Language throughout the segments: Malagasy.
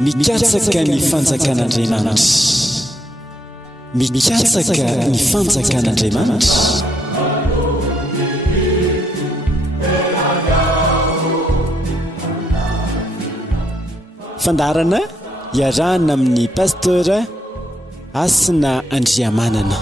Mikatsaka ny fanjakan'Andriamanitra. Mikatsaka ny fanjakan'Andriamanitra. Fandarana iarahana amin'ny pasteur Asina Andriamanana.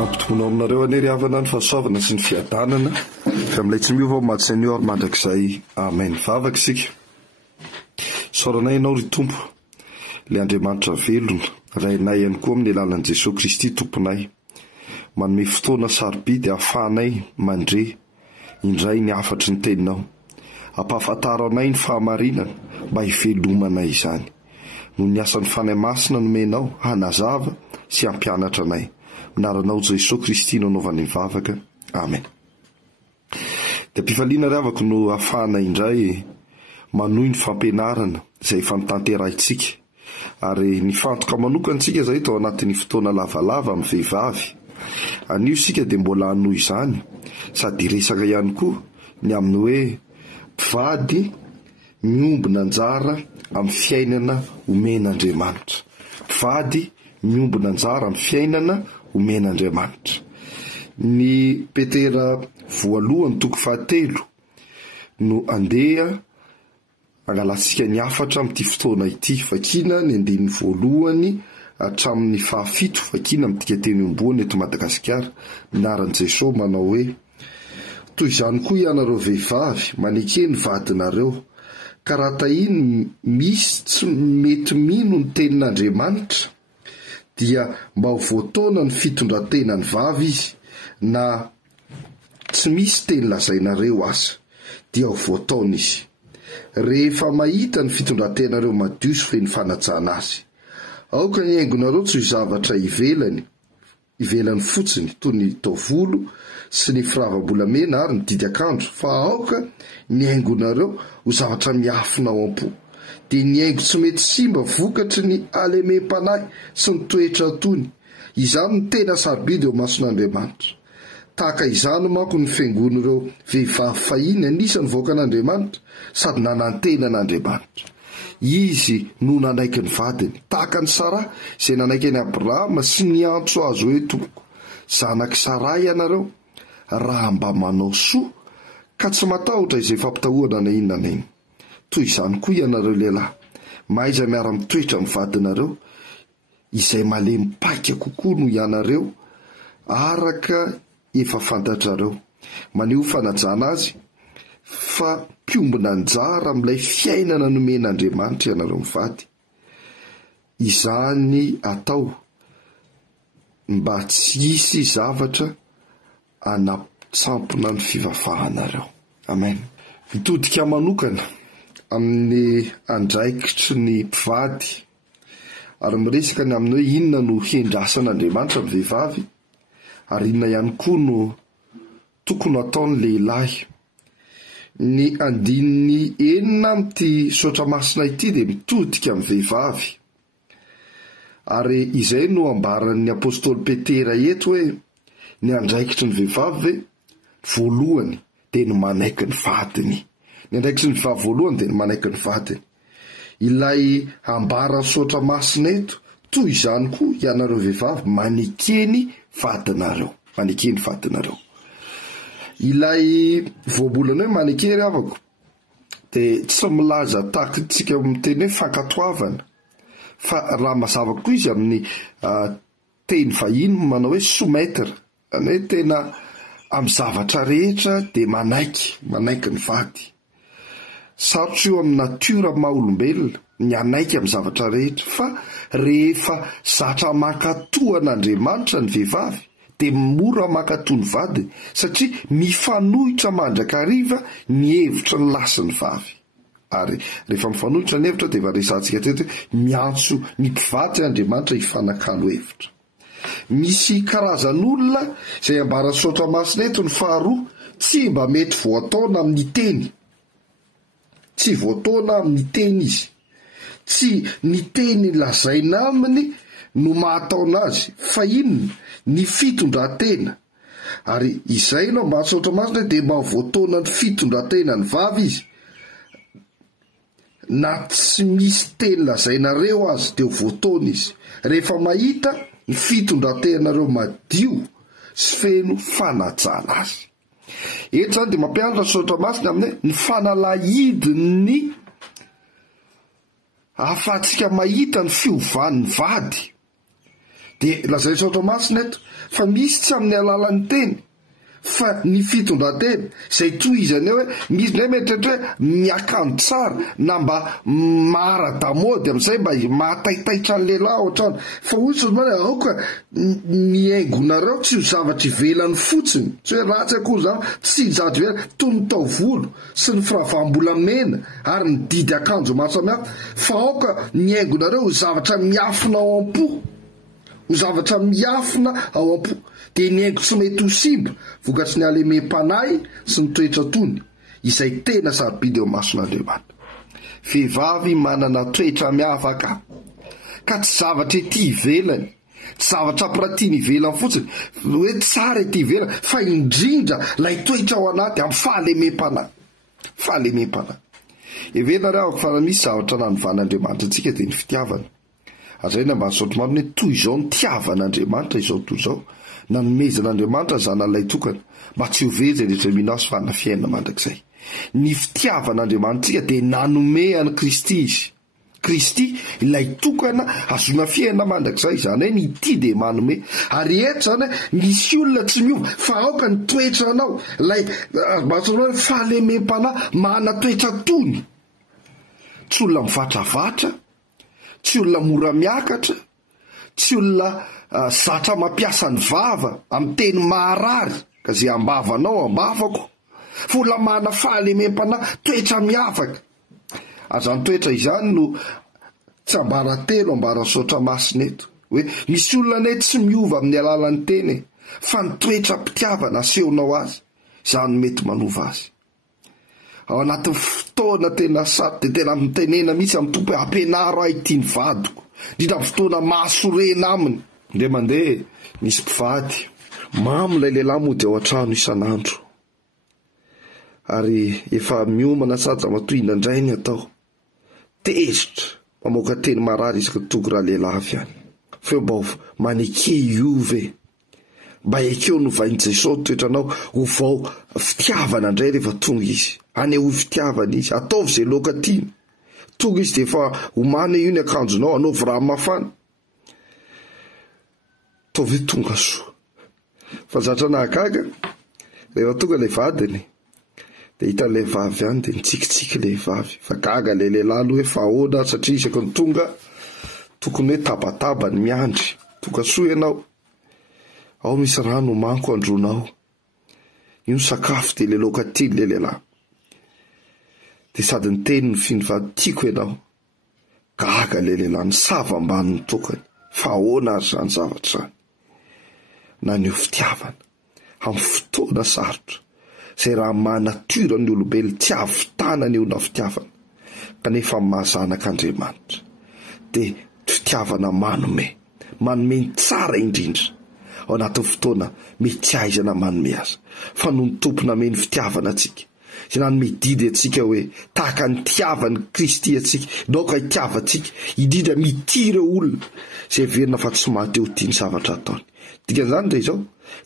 Ampitombona aminareo anery havana ny fahasoavana sy ny fiadanana ka amin'ilay tsy miova maty senior mandrakizay. Amen. Vavaka isika. Soranay ianao ry Tompo, ilay Andriamanitra velona, rainay ihany koa amin'ny alalan'i Jesosy Kristy tomponay. Manome fotoana sarobidy ahafahanay mandre indray ny afatry ny teninao. Ampahafantaranay ny fahamarinana mba hivelomanay izany. No ny asan'ny fanahy masina nomenao hanazava sy hampianatra anay. Minaranao Jesosy Kristy nanaovany mivavaka. Amen. Dia mpifaliana ravako no ahafahanay indray manohy ny fampianarana izay fantanterantsika. Ary ny fantoka manokantsika izay tao anatin'ny fotoana lavalava amin'ny vehivavy. Anio sika dia mbola hanohy izany sady resaka ihany koa ny amin'ny hoe mpivady miombona anjara amin'ny fiainana omen'Andriamanitra. Mpivady miombona anjara amin'ny fiainana omen'Andriamanitra. Ny Petera voalohany toko 7 no andeha angalatsika ny afatra amin'ity fotoana ity. Vakina ny andininy voalohany hatramin'ny 7 vakina amin'tika teny omboany eto Madagasikara. Minaran'i Jesosy manao hoe: toy izany koa ianareo vehivavy, manekeny vadinareo, ka raha tahiny misy tsy mety mino ny tenin'Andriamanitra, dia mba ho voataona ny fitondratena ny vavy izy, na tsy misy teny lazainareo aza, dia ho voataona izy. Rehefa mahita ny fitondrantenareo madio sy feno fanajana azy. Aoka ny haingonareo tsy ho zavatra ivelany fotsiny toy ny taovolo sy ny firava-bolamena ary ny didy-akanjo, fa aoka ny haingonareo ho zavatra miafina ao am-po. Dia ny haingo tsy mety simba vokatry ny alemem-panahy sy ny toetra tony. Izany ny tena sarobidy eo mason'Andriamanitra. Tahaka izany manko ny fiangon'ireo vehivavy fahiny anisan'ny voakan'Andriamanitra sady nanantenan'Andriamanitra. Izy no nanaiky ny vadiny, tahaka ny Sara izay nanaiky ny Abrahama sy ny antso azy hoe tompoko. Zanak' Sara ianareo, raha mba manao soa ka tsy matahotra izay fampitahoana na inona na inona. Toy izany koa ianareo lehilahy, maiza miara mitoetra amin'ny vadinareo izay malemy paika kokoa no ianareo, araka efa fantatrareo. Maneho fanajana azy fa mpiombona anjara amin'ilay fiainana nomen'Andriamanitra ianareo mivady. Izany atao mba tsy hisy zavatra anatsampona ny fivavahanareo. Amen. Mitodika manokana amin'ny andraikitry ny mpivady ary miresaka ny amin'ny hoe inona no hendrasan'Andriamanitra amin'ny vehivavy ary inona ihany koa no tokony ataon'ny lehilahy. Ny andininy 9 amin'ity sotra masina ity dia mitodika amin'ny vehivavy. Ary izay no ambaran'ny apôstôly Petera eto hoe ny andraikitry ny vehivavy voalohany dia ny manaiky ny vadiny. Ny andraikitry ny vehivavy voalohany dia ny manaiky ny vadiny. Ilay ambaran'ny sotra masina eto, toy izany koa ianareo vehivavy, manekeny vadinareo. Manekeny vadinareo. Ilay voabolana hoe manekeny avako dia tsy milaza tahakantsika miteny hoe fankatoavana, fa raha mazava koa izy amin'ny teny vahiny manao hoe soumettre, hoe tena amin'ny zavatra rehetra dia manaiky ny vady. Sarotra eo amin'ny natiora maha-olombelona ny anaiky amin'ny zavatra rehetra, fa rehefa zatra mankatoan'Andriamanitra ny vehivavy dia mora mankatoa ny vady, satria mifanohitra mandrakariva ny hevitra ny lasin'ny vavy. Ary rehefa mifanohitra ny hevitra dia efa resantsika teto hoe miantso ny mpivady Andriamanitra hifanakalo hevitra. Misy karazan'olona izay ambaran'ny sotra masina eto ny faharoa, tsy mba mety voataona amin'ny teny. Tsy voataona amin'ny teny izy. Tsy ny teny lazaina aminy no mahataona azy, fa inona ny fitondratena Ary izay nao mba saotra masina dia mahavoatona ny fitondratena ny vavy izy, na tsy misy teny lazainareo azy dia voatona izy rehefa mahita ny fitondrantenareo madio sy feno fanajana azy. Eto zany dia mampianatra saotra masina amin'ny ny fanalahidiny ahafahantsika mahita ny fiovan'ny vady. Dia lazay saotra masina eto fa misy tsy amin'ny alalan'ny teny fa ny fitondratena izay toy izany hoe misy ndray mieritreritra hoe miakanjo tsara na mba maara-damody amin'izay mba mahataitaitra ny lehilahy ohatrany. Fa ohatsy aoka miaingonareo tsy ho zavatra ivelany fotsiny, tsy hoe ratsy akory zany tsy zavatra ivelany toy ny taovolo sy ny firavam-bolamena ary ny didy akanjo maro samihafa, fa aoka miaingonareo ho zavatra miafina ao am-po, ho zavatra miafina ao am-po. Dia ny haingo tsy mety ho simba vokatry ny alemem-panahy sy ny toetra tony izay tena sarobidy eo mason'Andriamanitra. Vehivavy manana toetra miavaka ka tsy zavatra ety ivelany, tsy zavatra ampiratiana ivelany fotsiny hoe tsara ety ivelany, fa indrindra lay toetra ao anaty amin'ny fahalemem-panahy. Everina reo fa misy zavatra nanovan'Andriamanitra antsika dia ny fitiavana. Azay na mba saotra marina hoe toy izao ny tiavan'Andriamanitra izao toy izao, nanomezan'Andriamanitra zanan'ilay tokana mba tsy ho very zay rehetra mino azy fa na fiainana mandrakizay. Ny fitiavan'Andriamanitsika dia nanome an'i Kristy izy. Kristy ilay tokana azona fiainana mandrakizay, izany hoe nity dia manome. Ary eto zany misy olona tsy miova fa aoka ny toetra anao lay hoe fahalemem-panahy mana toetra tony, tsy olona mivatravatra, tsy olona mora miakatra, tsy olona zatra mampiasa ny vava amin'ny teny maharary ka zay ambavanao ambavako, fa olona mana fahalemem-panahy, toetra miavaka. Azany toetra izany no tsy ambaratelo ambara saotra masina eto hoe misy olona ne tsy miova amin'ny alalan'ny teny fa ny toetra mpitiavana asehonao azy, izany mety manova azy. Ao anatin'ny fotoana tena sato dia tena mitenena mihitsy amin'ny tompo hoe ampianaro ahy ity ny vadiko, indrindra amin'ny fotoana mahasorena aminy. Nde mandeha misy mpivady mamy ilay lehilahy mody ao an-trano isan'andro, ary efa miomana sady matohina indray ny atao, tezitra mamoaka teny marary isaka togo raha lehilahy ihany. Feo mba maneke iove, mba ekeo no vain'i Jesosy toetranao ho vao fitiavana indray rehefa tonga izy, aneho fitiavana izy, ataovy izay loka tiany. Tonga izy dia efa homana io ny akanjonao, anaovy rano mafana, ataovy tonga soa. Fa zatra nahagaga rehefa tonga ilay vadiny dia hitan'ilay vavy ihany dia nitsikitsiky ilay vavy, fa gaga ilay lehilahy aloha hoe fa ahoana, satria isaky ny tonga tokony hoe tabataba ny miandry, tonga soa ianao, ao misy rano manko andronao, io ny sakafo dia ilay loka tiany ilay lehilahy. Dia sady ny teny ny finivady tiako ianao, gaga ilay lehilahy ny sava ambany ny tokany, fa ahoana ary zany zavatra zany. Naneho fitiavana amin'ny fotoana sarotra, izay raha manatiora ny olombelona tsy ahavitana ny eo fitiavana kanefa mahazanak'Andriamanitra dia fitiavana manome ny tsara indrindra ao anatin'ny fotoana mety aizana manome azy. Fa no ny tompona ameny fitiavana atsika, izay nanome didy atsika hoe tahaka ny tiavany Kristy atsika, naoka hitiavantsika indrindra mity ireo olona izay verina fa tsy mahateo tia ny zavatra ataony. Dikan'izany indray izao,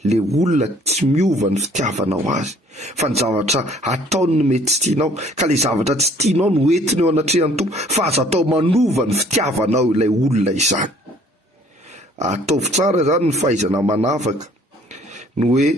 le olona tsy miova ny fitiavanao azy, fa ny zavatra ataony no mety tsy tianao, ka le zavatra tsy tianao no entiny eo anatrehany tompo, fa azo atao manova ny fitiavanao ilay olona izany. Ataovy tsara zany ny fahaizana manavaka no hoe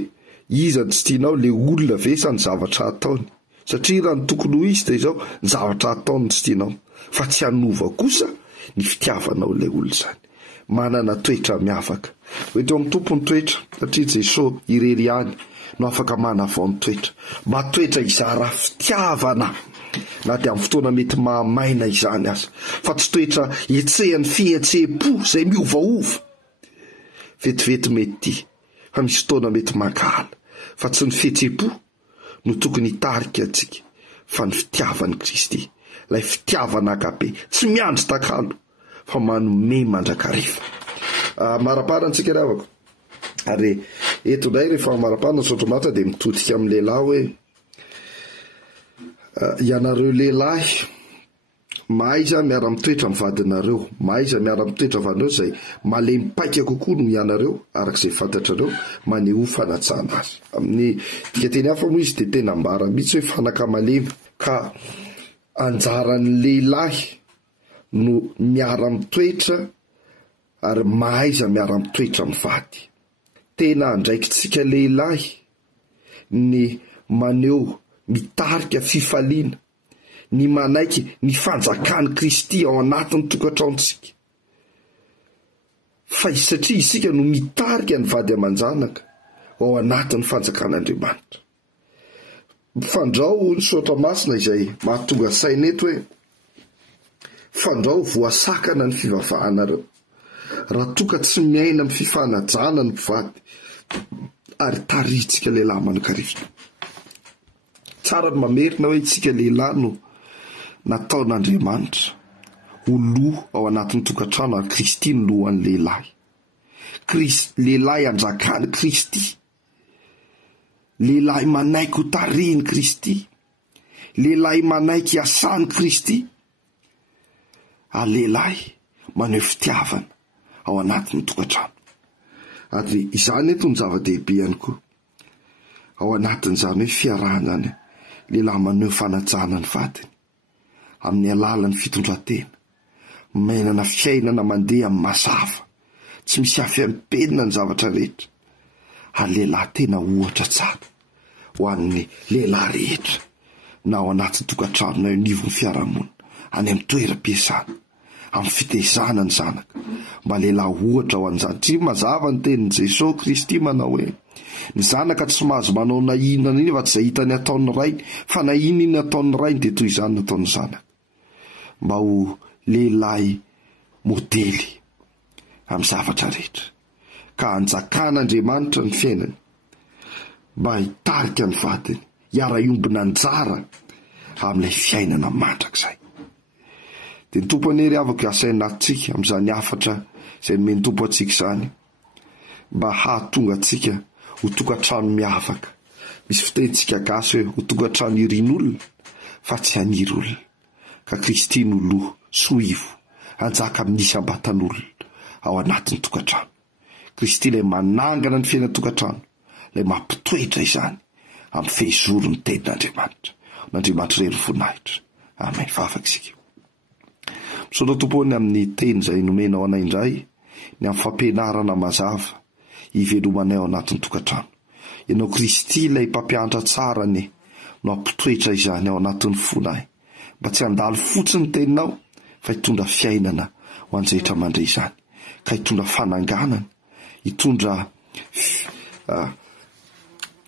iza ny tsy tianao, le olona ve sa ny zavatra ataony, satria raha ny tokony ho izy dia izao ny zavatra ataony no tsy tianao, fa tsy hanova kosa ny fitiavanao ilay olona izany. Manana toetra miavaka, oety eo amin'ny tompony toetra, satria Jesosy irery ihany no afaka manavao ny toetra, mba toetra izara fitiavana na dia amin'ny fotoana mety mahamaina izany aza, fa tsy toetra etsehan'ny fihetseha-po izay miovaova. Vetivety mety fa misy fotoana mety mangala, fa tsy ny fihetseha-po no tokony hitarika antsika, fa ny fitiavan'i Kristy, ilay fitiavana akabe, tsy miandry takalo fa manome mandrakariva. Maraparantsika ravako, ary eto ndray rehefa marapana Sotromatra dia mitodika amin'ny lehilahy hoe ianareo lehilahy mahaiza miara-mitoetra amin'ny vadinareo, mahaiza miara-mitoetra vadinareo izay malemy paika kokoa no ianareo arak'izay fantatrareo maneho fanatsahana azy. Amin'ny dikateny hafa moa izy dia tena ambara mihitsy hoe fanaka malemy, ka anjaran'ny lehilahy no miara-mitoetra ary mahaiza miara-mitoetra amin'ny vady. Tena andraikitsika lehilahy ny maneho mitarika fifaliana, ny manaiky ny fanjakan'i Kristy ao anatin'ny tokantraontsika. Fa satria isika no mitarika ny vady aman-janaka ao anatin'ny fanjakan'Andriamanitra. Fandrao ny saotra masina izay mahatonga saina eto hoe fandrao voasakana ny fivavahanareo raha toka tsy miaina amin'ny fifanajana ny mpivady ary taritsika lehilahy manankarifina. Tsara ny mamerina hoe itsika lehilahy no nataon'Andriamanitra ho loha ao anatin'ny tokantrano ary Kristy ny lohan'ny lehilahy. Lehilahy anjakany Kristy, lehilahy manaiky ho tarihiny Kristy, lehilahy manaiky asany Kristy, ary lehilahy maneho fitiavana ao anatin'ny tokantrano. Ary izany eto ny zava-dehibe ihany koa ao anatin'izany hoe fiarahana zany, lehilahy maneho fanajana ny vadiny amin'ny alalan'ny fitondratena, mainana fiainana mandeha amin'ny mazava, tsy misy hafiam-penina ny zavatra rehetra. Ary lehilahy tena ohatra tsara ho an'ny lehilahy rehetra na ao anatin'ny tokantrano na anivon'ny fiarahamonina, any amin'ny toeram-piasana, amin'ny fitezana ny zanaka, mba lehilahy ohatra ho an'izany. Tsy mazava ny tenin'i Jesosy Kristy manao hoe ny zanaka tsy mahazo manao na inona nefa tsy izay hitany ataon'ny rainy, fa na inona ataon'ny rainy dia toy izany nataon'ny zanaka. Mba ho lehilahy modely amin'ny zavatra rehetra, ka anjakan'Andriamanitra ny fiainany mba hitarika ny vadiny, hiara-iombina anjara amin'ilay fiainana mandrakizay. Dia ny tompo anery avako asaina atsika amin'izany hafatra izay nomeny tompo atsika izany, mba hahatonga atsika ho tokantrano miavaka. Misy fitentsika gasy hoe ho tokantrano irian'olona fa tsy haniry olona, ka Kristy no loha soivo anjaka amin'ny isam-batan'olona ao anatin'ny tokantrano. Kristy ilay manangana ny fiainana tokantrano, ilay mampitoetra izany amin'ny fehizoro ny tenin'Andriamanitra. N'Andriamanitra irery voninahitra. Amen. Vavaka isika. Misaotra tompony amin'ny teny izay nomenao anay indray, ny amin'ny fampianarana mazava hivelomanay ao anatin'ny tokantrano. Ianao Kristy ilay mpampianatra tsara ne no ampitoetra izany ao anatin'ny fonay, mba tsy handalo fotsiny teninao fa hitondra fiainana ho anjetra mandray izany, ka hitondra fananganana, hitondra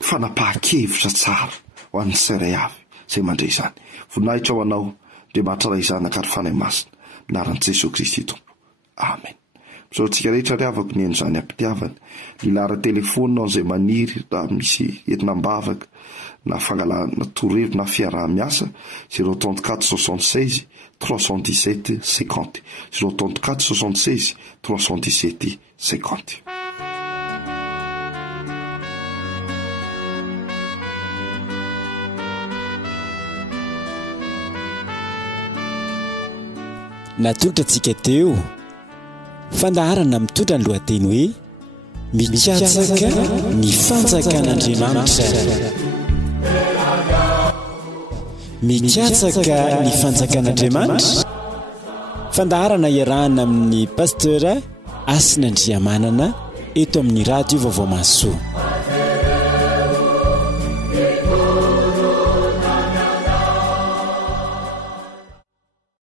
fanapahan-kevitra tsara ho an'ny seray avy izay mandray izany. Voninahitra ho anao Andriamanitra ray zanaka ary fanahy masina, anaran'i Jesosy Kristy tompo. Amen. Misaorantsika rehetra ry avako ny en'izany ampitiavana, ny lara telefonina izay maniry raha misy entina mbavaka na fangalana torohevitra na fiaraha-miasa 034 76 317 50 034 76 317 50. Natolotra antsika teo fandaharana mitondra ny lohateny hoe mikatsaka ny fanjakan'Andriamanitra. Mikatsaka ny fanjakan'Andriamanitra, fandaharana iarahana amin'ny pasteur Asinandriamanana eto amin'ny radio Vaovao Masoa.